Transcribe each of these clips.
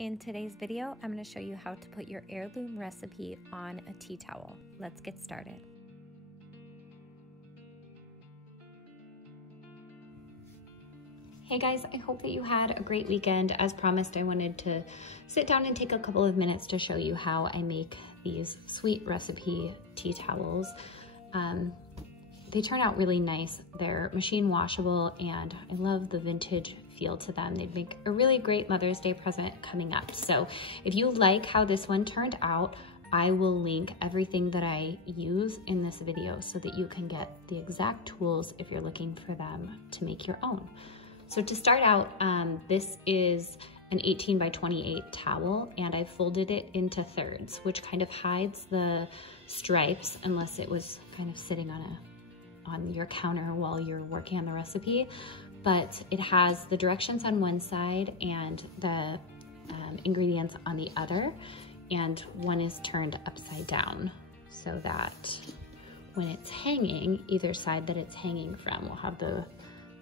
In today's video, I'm going to show you how to put your heirloom recipe on a tea towel. Let's get started. Hey guys, I hope that you had a great weekend. As promised, I wanted to sit down and take a couple of minutes to show you how I make these sweet recipe tea towels. They turn out really nice. They're machine washable and I love the vintage feel to them. They'd make a really great Mother's Day present coming up. So if you like how this one turned out, I will link everything that I use in this video so that you can get the exact tools if you're looking for them to make your own. So to start out, this is an 18 by 28 towel and I folded it into thirds, which kind of hides the stripes unless it was kind of sitting on your counter while you're working on the recipe. But it has the directions on one side and the ingredients on the other, and one is turned upside down so that when it's hanging, either side that it's hanging from will have the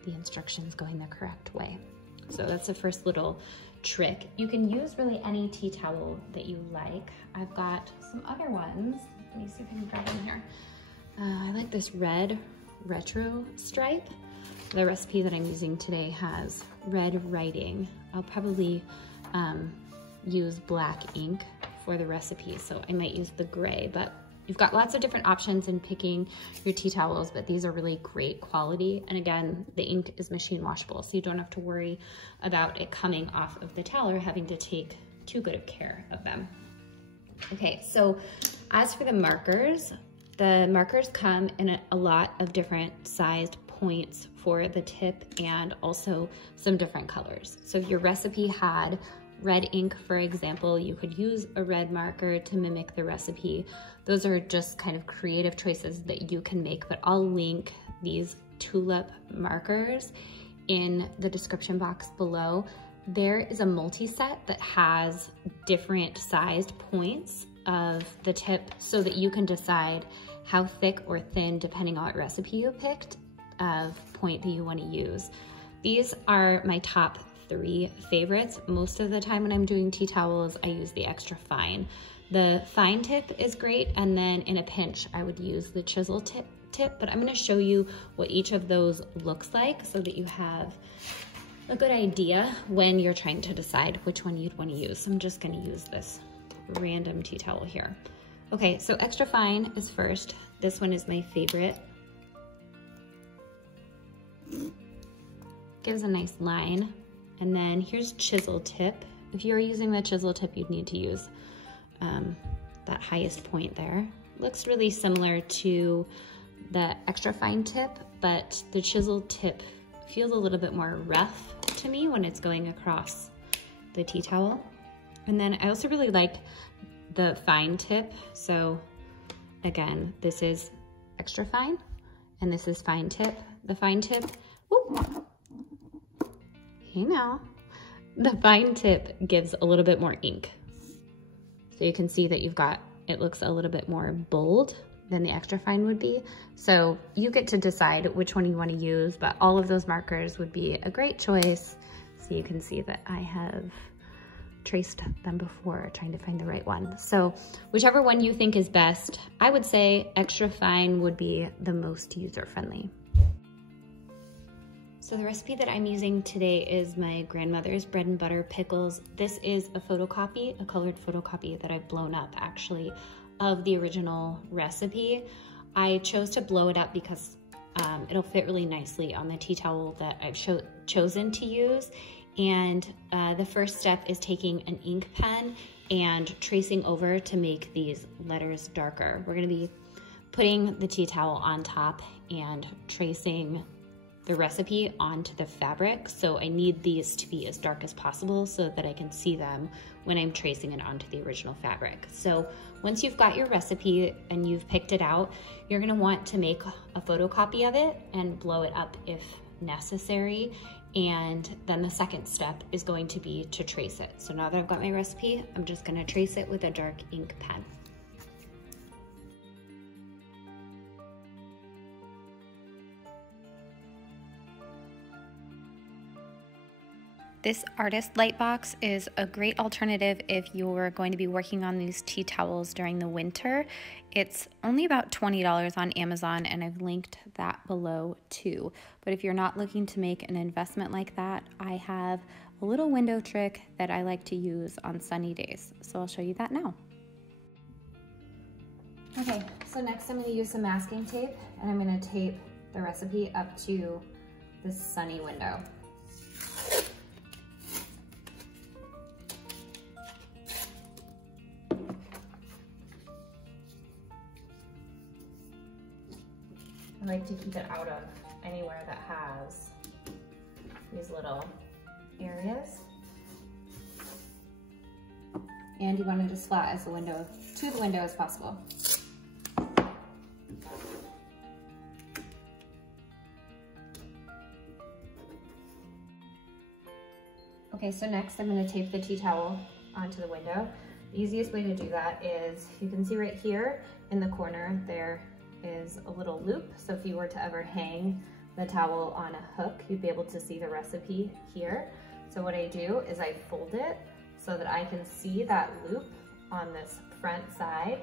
instructions going the correct way. So that's the first little trick. You can use really any tea towel that you like. I've got some other ones. Let me see if I can grab them here. I like this red retro stripe. The recipe that I'm using today has red writing. I'll probably use black ink for the recipe, so I might use the gray, but you've got lots of different options in picking your tea towels, but these are really great quality. And again, the ink is machine washable, so you don't have to worry about it coming off of the towel or having to take too good of care of them. Okay, so as for the markers come in a lot of different sized points for the tip and also some different colors. So if your recipe had red ink, for example, you could use a red marker to mimic the recipe. Those are just kind of creative choices that you can make, but I'll link these tulip markers in the description box below. There is a multi-set that has different sized points of the tip so that you can decide how thick or thin, depending on what recipe you picked, of point that you want to use. These are my top 3 favorites. Most of the time when I'm doing tea towels, I use the extra fine. The fine tip is great, and then in a pinch, I would use the chisel tip, but I'm gonna show you what each of those looks like so that you have a good idea when you're trying to decide which one you'd wanna use. So I'm just gonna use this random tea towel here. Okay, so extra fine is first. This one is my favorite. Gives a nice line. And then here's chisel tip. If you're using the chisel tip, you'd need to use that highest point there. Looks really similar to the extra fine tip, but the chisel tip feels a little bit more rough to me when it's going across the tea towel. And then I also really like the fine tip. So again, this is extra fine and this is fine tip. The fine tip, whoop, hey now, the fine tip gives a little bit more ink. So you can see that it looks a little bit more bold than the extra fine would be. So you get to decide which one you want to use, but all of those markers would be a great choice. So you can see that I have traced them before trying to find the right one. So whichever one you think is best, I would say extra fine would be the most user-friendly. So the recipe that I'm using today is my grandmother's bread and butter pickles. This is a photocopy, a colored photocopy that I've blown up actually of the original recipe. I chose to blow it up because it'll fit really nicely on the tea towel that I've chosen to use. And the first step is taking an ink pen and tracing over to make these letters darker. We're gonna be putting the tea towel on top and tracing the recipe onto the fabric. So I need these to be as dark as possible so that I can see them when I'm tracing it onto the original fabric. So once you've got your recipe and you've picked it out, you're gonna want to make a photocopy of it and blow it up if necessary. And then the second step is going to be to trace it. So now that I've got my recipe, I'm just gonna trace it with a dark ink pen. This artist light box is a great alternative if you're going to be working on these tea towels during the winter. It's only about $20 on Amazon, and I've linked that below too. But if you're not looking to make an investment like that, I have a little window trick that I like to use on sunny days. So I'll show you that now. Okay, so next I'm going to use some masking tape, and I'm going to tape the recipe up to this sunny window. I like to keep it out of anywhere that has these little areas. And you want it as flat as the window, to the window as possible. Okay, so next I'm going to tape the tea towel onto the window. The easiest way to do that is, you can see right here in the corner there is a little loop. So if you were to ever hang the towel on a hook, you'd be able to see the recipe here. So what I do is I fold it so that I can see that loop on this front side,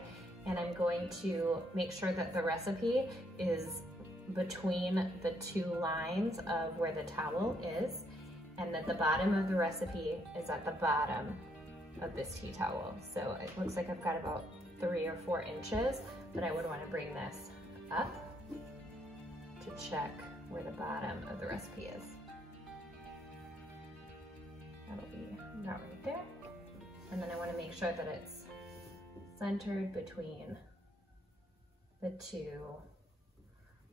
and I'm going to make sure that the recipe is between the two lines of where the towel is, and that the bottom of the recipe is at the bottom of this tea towel. So it looks like I've got about 3 or 4 inches, but I would want to bring this up to check where the bottom of the recipe is. That'll be about right there. And then I want to make sure that it's centered between the two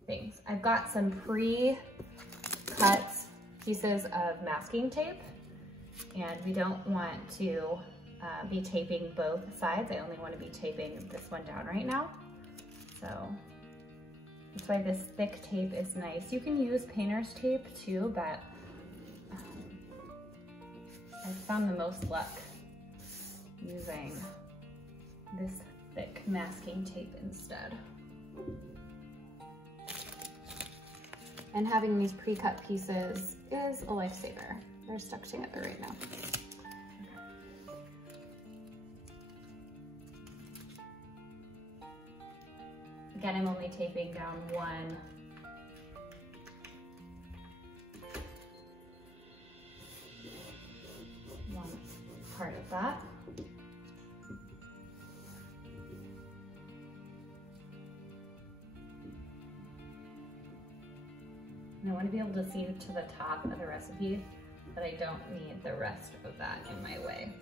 things. I've got some pre-cut pieces of masking tape, and we don't want to be taping both sides. I only want to be taping this one down right now. So that's why this thick tape is nice. You can use painter's tape too, but I've found the most luck using this thick masking tape instead. And having these pre-cut pieces is a lifesaver. They're stuck together right now. Again, I'm only taping down one part of that. And I want to be able to see to the top of the recipe, but I don't need the rest of that in my way.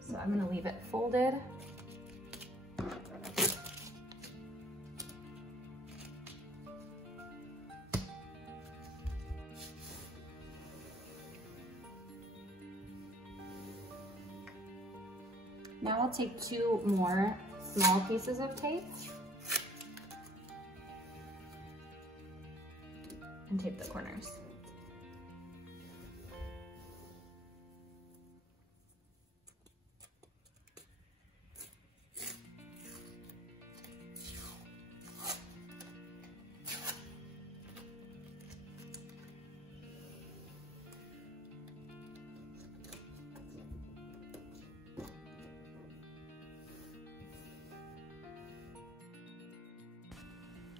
So I'm going to leave it folded. Now I'll take 2 more small pieces of tape and tape the corners.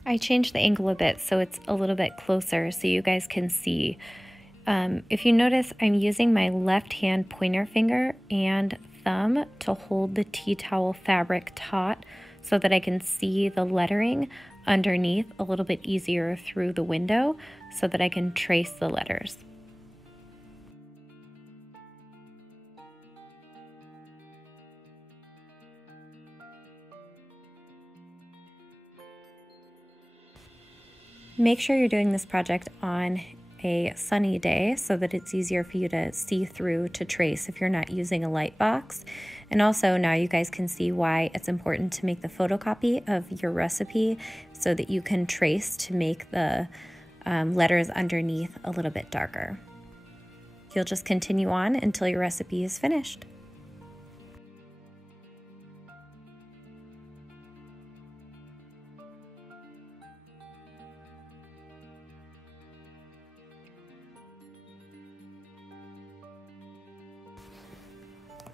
I changed the angle a bit so it's a little bit closer so you guys can see. If you notice, I'm using my left hand pointer finger and thumb to hold the tea towel fabric taut so that I can see the lettering underneath a little bit easier through the window so that I can trace the letters. Make sure you're doing this project on a sunny day so that it's easier for you to see through to trace if you're not using a light box. And also now you guys can see why it's important to make the photocopy of your recipe so that you can trace to make the letters underneath a little bit darker. You'll just continue on until your recipe is finished.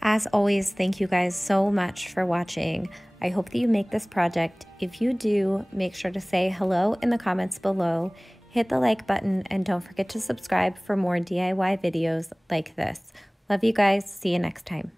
As always, thank you guys so much for watching. I hope that you make this project. If you do, make sure to say hello in the comments below, hit the like button, and don't forget to subscribe for more DIY videos like this. Love you guys. See you next time.